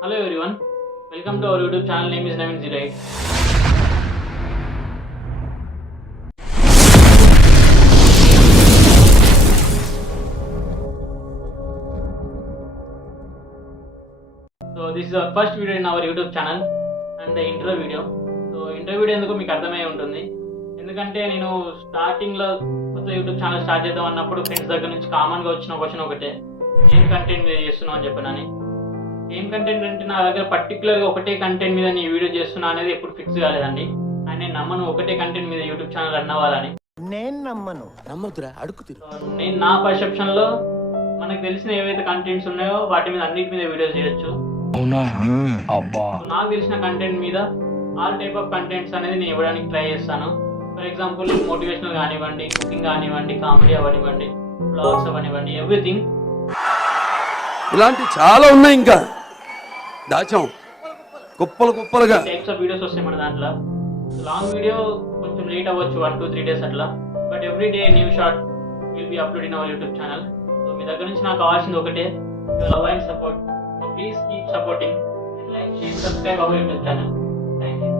Hello everyone, welcome to our YouTube channel. Name is Navin Zirai. So this is our first video in our YouTube channel and the intro video. So intro video ఎందుకు మీకు అర్థమై ఉంటుంది. ఎందుకంటే నేను స్టార్టింగ్లో కొత్త YouTube channel start చేద్దాం అన్నప్పుడు ఫ్రెండ్స్ దగ్గర నుంచి కామన్గా వచ్చిన క్వశ్చన్ ఒకటే, ఏం కంటెంట్ మీద చేస్తున్నావు అని చెప్పానని. ఏం కంటెంట్ అంటే నా దగ్గర పర్టికులర్గా ఒకటే కంటెంట్ మీద నేను వీడియో చేస్తున్నా అనేది ఎప్పుడు ఫిక్స్ కాలేదండి. అండ్ నేను నమ్మను ఒకటే కంటెంట్ మీద యూట్యూబ్ ఛానల్ రన్ అవ్వాలని. నేను నమ్మను. నేను నా పర్సెప్షన్లో మనకు తెలిసిన ఏవైతే కంటెంట్స్ ఉన్నాయో వాటి మీద అన్నిటి మీద వీడియోస్ చేయొచ్చు. నాకు తెలిసిన కంటెంట్ మీద ఆల్ టైప్ ఆఫ్ కంటెంట్స్ అనేది నేను ఇవ్వడానికి ట్రై చేస్తాను. ఫర్ ఎగ్జాంపుల్ మోటివేషనల్ కానివ్వండి, కుకింగ్ కానివ్వండి, కామెడీ అవనివ్వండి, బ్లాగ్స్ అవనివ్వండి, ఎవ్రీథింగ్. ఇలాంటి చాలా ఉన్నాయి, ఇంకా దాచాం కుప్పలుగా టైప్స్ ఆఫ్ వీడియోస్ వస్తాయి మన దాంట్లో. లాంగ్ వీడియో కొంచెం లేట్ అవ్వచ్చు, 1-2-3 days అట్లా, but every day new short will be upload in our YouTube channel. So మీ దగ్గర నుంచి నాకు కావాల్సింది ఒకటే, love and support. So please keep supporting, like, share, subscribe our YouTube channel. Thank you.